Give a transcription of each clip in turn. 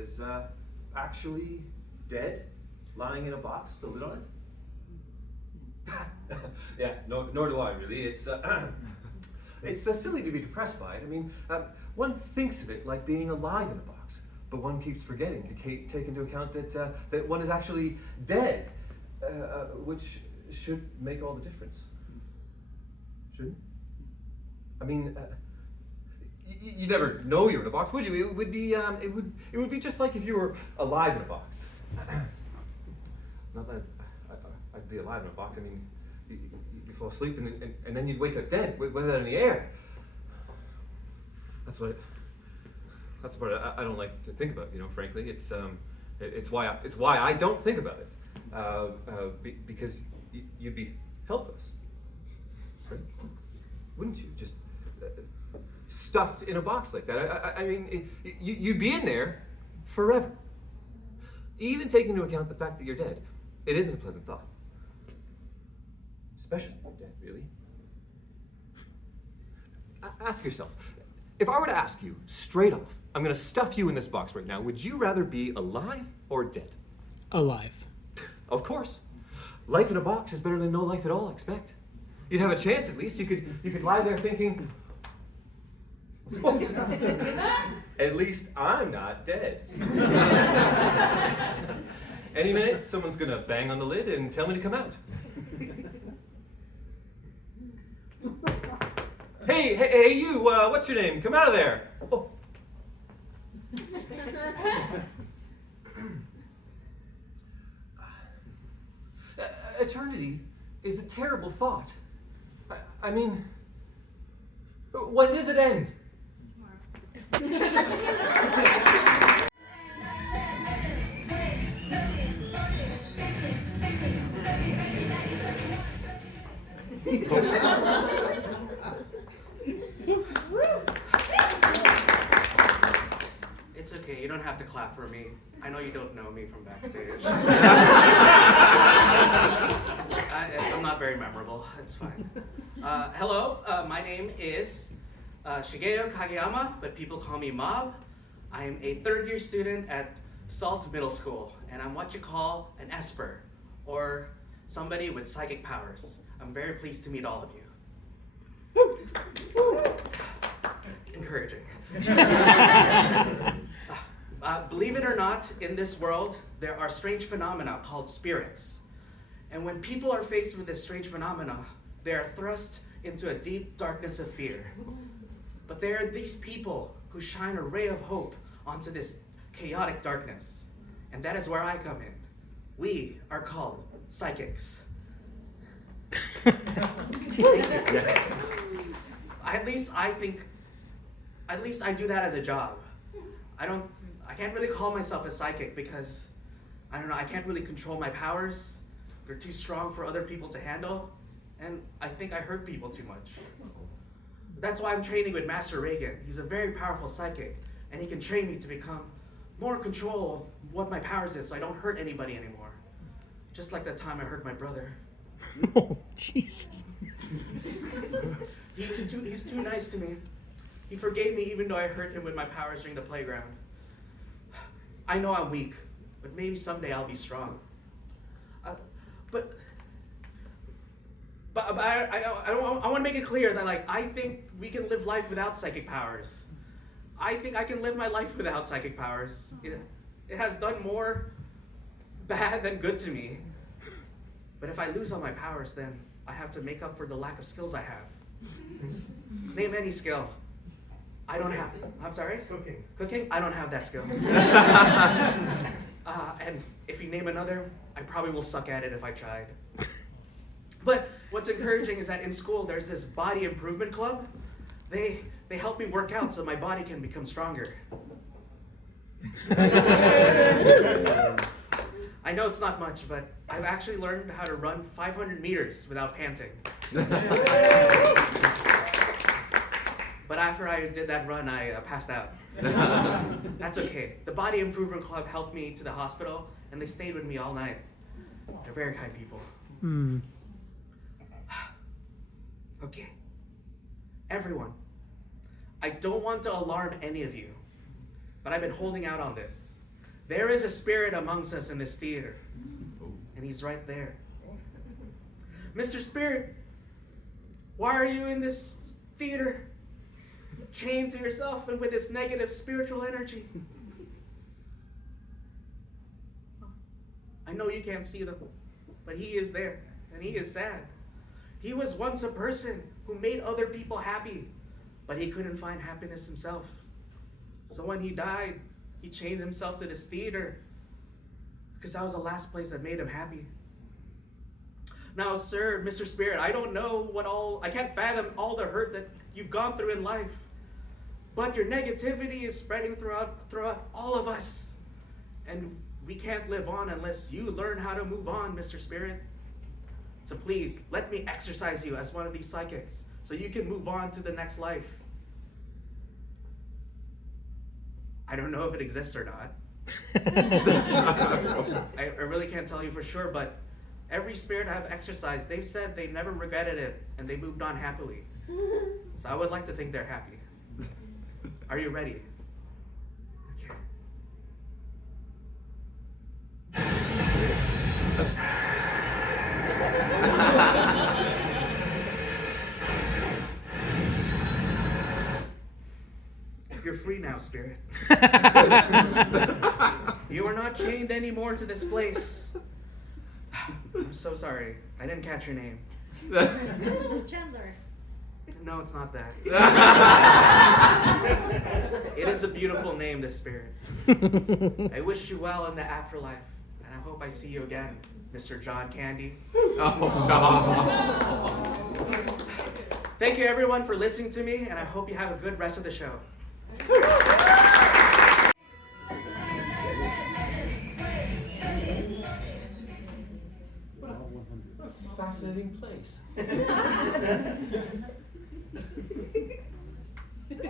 is actually dead, lying in a box with a lid on it? Yeah, nor do I really. It's silly to be depressed by it. I mean, one thinks of it like being alive in a box, but one keeps forgetting to take into account that one is actually dead, which should make all the difference. Shouldn't? I mean, you never know you're in a box, would you? It would be just like if you were alive in a box. Not that I'd be alive in a box. I mean, you fall asleep and then you'd wake up dead without any air. That's what I don't like to think about. Frankly, it's why I don't think about it. Because you'd be helpless, right? Wouldn't you? Just stuffed in a box like that. I mean, you'd be in there forever. Even taking into account the fact that you're dead, it isn't a pleasant thought. Especially if you're dead, really. Ask yourself, if I were to ask you straight off, I'm going to stuff you in this box right now, would you rather be alive or dead? Alive. Of course. Life in a box is better than no life at all, I expect. You'd have a chance at least. You could lie there thinking, at least I'm not dead. Any minute, someone's gonna bang on the lid and tell me to come out. Hey, you, what's your name? Come out of there. Oh. Eternity is a terrible thought. I mean, when does it end? It's okay, you don't have to clap for me. I know you don't know me from backstage. I'm not very memorable, it's fine. Hello, my name is Shigeo Kageyama, but people call me Mob. I am a third-year student at Salt Middle School, and I'm what you call an Esper, or somebody with psychic powers. I'm very pleased to meet all of you. Woo! Encouraging. Believe it or not, in this world, there are strange phenomena called spirits. And when people are faced with this strange phenomena, they are thrust into a deep darkness of fear. But there are these people who shine a ray of hope onto this chaotic darkness. And that is where I come in. We are called psychics. At least I do that as a job. I can't really call myself a psychic because, I don't know, I can't really control my powers. They're too strong for other people to handle. And I think I hurt people too much. That's why I'm training with Master Reagan. He's a very powerful psychic, and he can train me to become more in control of what my powers is so I don't hurt anybody anymore. Just like that time I hurt my brother. Oh, Jesus. He's too nice to me. He forgave me even though I hurt him with my powers during the playground. I know I'm weak, but maybe someday I'll be strong. But I want to make it clear that I think we can live life without psychic powers. I think I can live my life without psychic powers. It has done more bad than good to me. But if I lose all my powers, then I have to make up for the lack of skills I have. Name any skill. I don't have. I'm sorry? Cooking. Cooking? I don't have that skill. And if you name another, I probably will suck at it if I tried. But what's encouraging is that in school there's this body improvement club. They help me work out so my body can become stronger. I know it's not much, but I've actually learned how to run 500 meters without panting. But after I did that run, I passed out. That's okay. The Body Improvement Club helped me to the hospital, and they stayed with me all night. They're very kind people. Okay. Everyone, I don't want to alarm any of you, but I've been holding out on this. There is a spirit amongst us in this theater, and he's right there. Mr. Spirit, why are you in this theater, chained to yourself and with this negative spiritual energy? I know you can't see them, but he is there, and he is sad. He was once a person who made other people happy, but he couldn't find happiness himself. So when he died, he chained himself to this theater because that was the last place that made him happy. Now, sir, Mr. Spirit, I don't know I can't fathom all the hurt that you've gone through in life, but your negativity is spreading throughout all of us. And we can't live on unless you learn how to move on, Mr. Spirit. So please, let me exercise you as one of these psychics so you can move on to the next life. I don't know if it exists or not. I really can't tell you for sure, but every spirit I've exercised, they've said they never regretted it and they moved on happily. So I would like to think they're happy. Are you ready? Okay. You're free now, spirit. You are not chained anymore to this place. I'm so sorry. I didn't catch your name. Chandler. No, it's not that. It is a beautiful name, this spirit. I wish you well in the afterlife, and I hope I see you again, Mr. John Candy. Thank you, everyone, for listening to me, and I hope you have a good rest of the show. Fascinating place.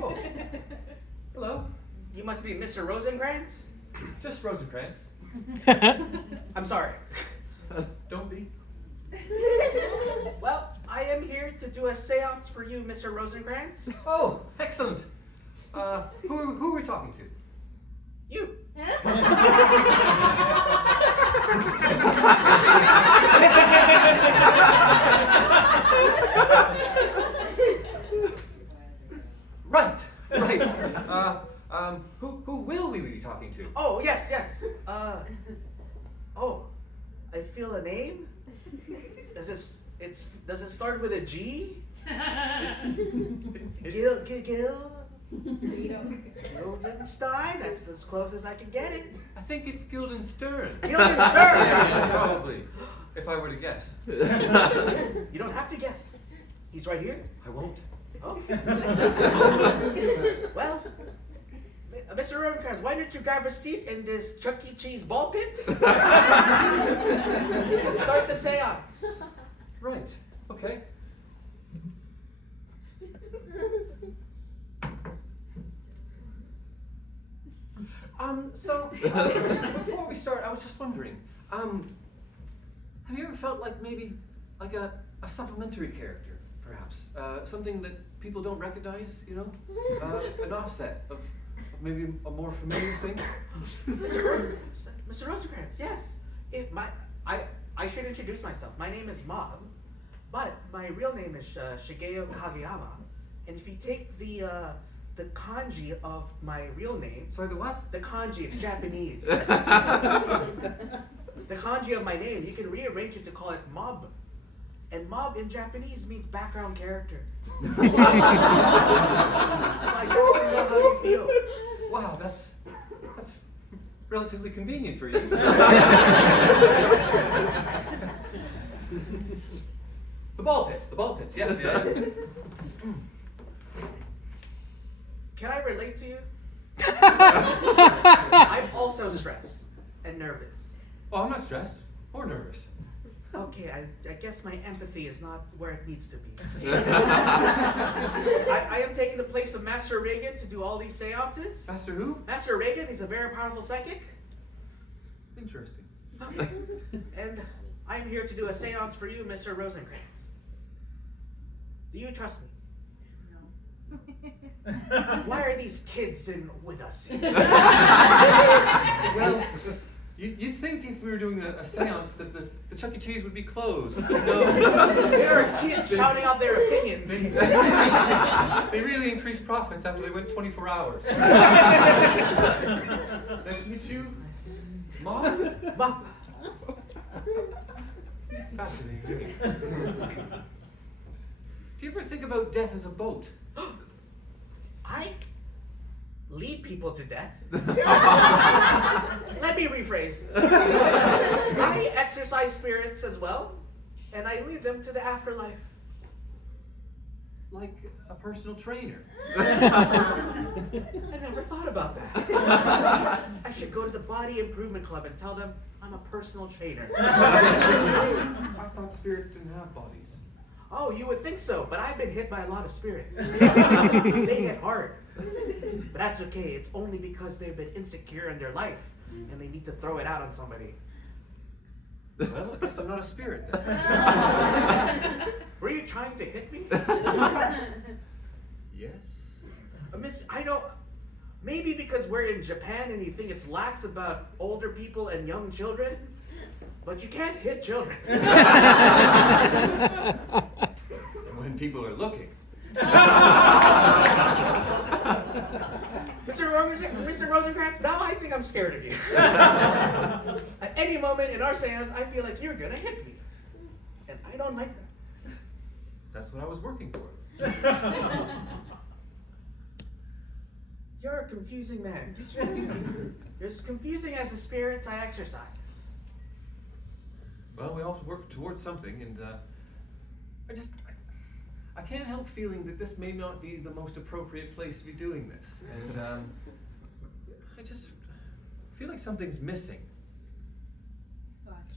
Oh, hello. You must be Mr. Rosencrantz? Just Rosencrantz. I'm sorry. Don't be. Well, I am here to do a seance for you, Mr. Rosencrantz. Oh, excellent. Who are we talking to? You. Right. Who will we be talking to? Oh, yes. I feel a name. Does it start with a G? Guildenstern? That's as close as I can get it. I think it's Guildenstern. Guildenstern! Probably, if I were to guess. You don't have to guess. He's right here. I won't. Oh. Well, Mr. Rosencrantz, why don't you grab a seat in this Chuck E. Cheese ball pit? We can start the seance. Right. Okay. Before we start, I was just wondering, have you ever felt like maybe like a supplementary character, perhaps? Something that people don't recognize, you know? An offset of maybe a more familiar thing? Mr. Rosencrantz, yes. I should introduce myself. My name is Mob, but my real name is Shigeo Kageyama. And if you take the kanji of my real name. Sorry, the what? The kanji, it's Japanese. The kanji of my name, you can rearrange it to call it Mob. And Mob in Japanese means background character. So I don't know how you feel. Wow, that's relatively convenient for you. The ball pit, yes. Can I relate to you? I'm also stressed and nervous. Oh, I'm not stressed or nervous. Okay, I guess my empathy is not where it needs to be. I am taking the place of Master Reagan to do all these seances. Master who? Master Reagan, he's a very powerful psychic. Interesting. Okay. And I'm here to do a seance for you, Mr. Rosencrantz. Do you trust me? No. Why are these kids in with us? Well, you'd think if we were doing a seance that the Chuck E. Cheese would be closed. No. There are kids shouting out their opinions. They really increased profits after they went 24 hours. Nice to meet you, Mom. Mom. Fascinating. Do you ever think about death as a boat? I lead people to death. Let me rephrase. I exercise spirits as well, and I lead them to the afterlife. Like a personal trainer. I never thought about that. I should go to the Body Improvement Club and tell them I'm a personal trainer. I thought spirits didn't have bodies. Oh, you would think so, but I've been hit by a lot of spirits. They hit hard. But that's okay, it's only because they've been insecure in their life and they need to throw it out on somebody. Well, I guess I'm not a spirit then. Were you trying to hit me? Yes. Miss, I don't. Maybe because we're in Japan and you think it's lax about older people and young children, but you can't hit children. When people are looking. Mr. Rosencrantz, now I think I'm scared of you. At any moment in our seance, I feel like you're gonna hit me. And I don't like that. That's what I was working for. You're a confusing man. You're as confusing as the spirits I exercise. Well, we all work towards something, and I can't help feeling that this may not be the most appropriate place to be doing this, and I just feel like something's missing.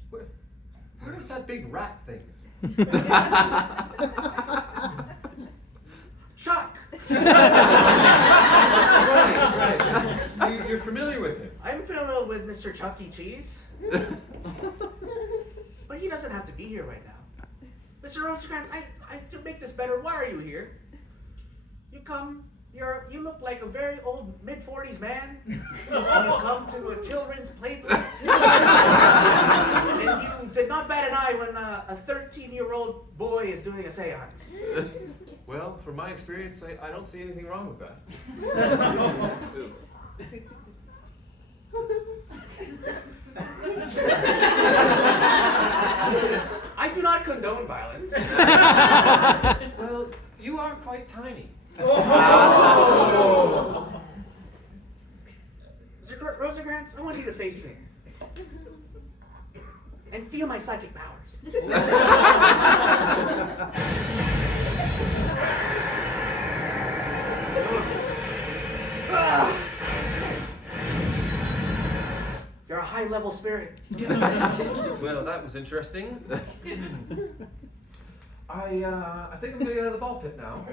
Where's that big rat thing? Chuck! Right. You're familiar with him. I'm familiar with Mr. Chuck E. Cheese. But he doesn't have to be here right now. Mr. Rosencrantz, to make this better, why are you here? You look like a very old mid-40s man. And you come to a children's play place. And you did not bat an eye when a 13-year-old boy is doing a seance. Well, from my experience, I don't see anything wrong with that. I do not condone violence. Well, you are quite tiny. Mr. Rosencrantz, I want you to face me. And feel my psychic powers. You're a high-level spirit. Well, that was interesting. I think I'm going to get out of the ball pit now.